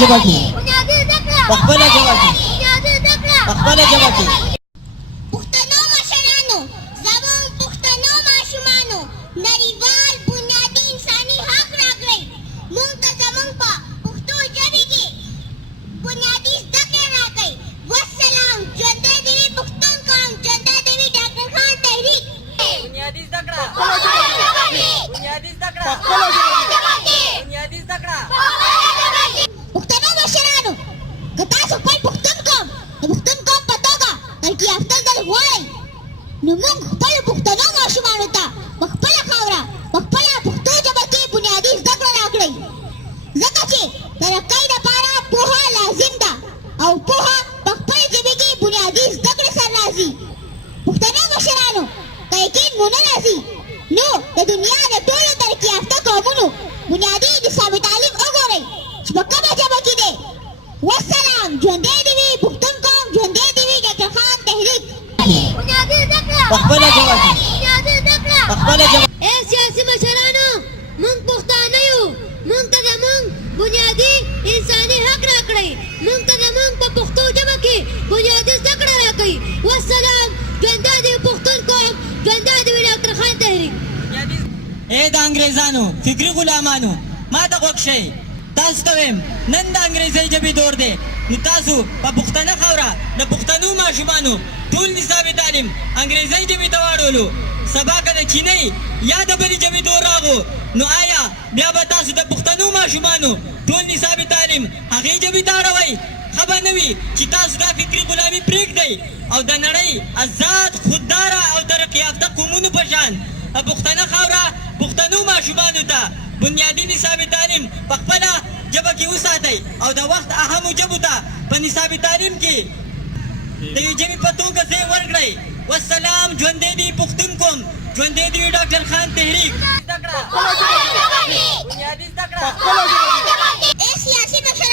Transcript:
ژبه کې پخپله ژبه کې پخپله ژبه کې پښتنو مشرانو زموږ پښتنو ماشومانو نړیوال بنیادي انساني حق راکړئ موږ ته زموږ په پښتو ژبې کې بنیادي زده کړې راکړئ والسلام ژوندی دې وي پښتون قوم ژوندی دې وي ډاکټر خان تحریک بنیادي زده کړه بنیادي زده کړه بنیادي زده کړه پښتنو مشرانو که تاسو خپل پښتون قوم د پښتون قوم په توګه ترقي یافته ژوند غواړئ نو موږ خپلو پښتنو ماشومانو ته په خپله خاوره په خپله پښتو ژبه کې بنیادي زده کړه راکړئ ځکه چې ترقۍ دپاره پوهه لازم ده او پوهه په خپلې ژبې کې بنیادي زده کړې سره راځي پښتنو مشرانو که یقین مو نه راځي نو د دنیا د ټولو ترقي یافته قومونو بنیادي نصاب تعلیم وګورئ چې په کومه ژبه کې دی والسلام ژوندی دې وي پښتون قوم ژوندی دې وي ډاکټر خان تحریک پخپله ژبه کې پخپله ژبه اے سیاسي مشرانو موږ پښتانه یو موږ ته زموږ بنیادي انساني حق راکړئ موږ ته زموږ په پښتو ژبه کې بنیادي زده کړه راکړئ والسلام ژوندی دې وي پښتون قوم ژوندی دې وي ډاکټر خان تحریک اے د انګریزانو فکري غلامانو ما ته غوږ شئ تاسو ته وایم نن د انګریزۍ ژبې دور دی نو تاسو په پښتنه خاوره د پښتنو ماشومانو ټول نصاب تعلیم انګریزۍ ژبې ته واړولو سبا که د چینۍ یا د بلې ژبې دور راغو نو آیا بیا به تاسو د پښتنو ماشومانو ټول نصاب تعلیم هغې ژبې ته اړوئ ښه به نه وي چې تاسو دا فکري غلامي پرېږدئ او د نړۍ آزاد خودداره او ترقي یافته قومونو په شان پښتنه خاوره پښتنو ماشومانو ته بنیادي نصاب تعلیم په خپله ژبه کې وساتئ او د وخت اهمو ژبو ته په نصاب تعلیم کې د یوې ژبې په توګه ځای ورکړئ والسلام ژوندی دې پښتون قوم ژوندی دې ډاکټر خان تحریک زده کړه بنیادي زده کړه اے سیاسي مشرانو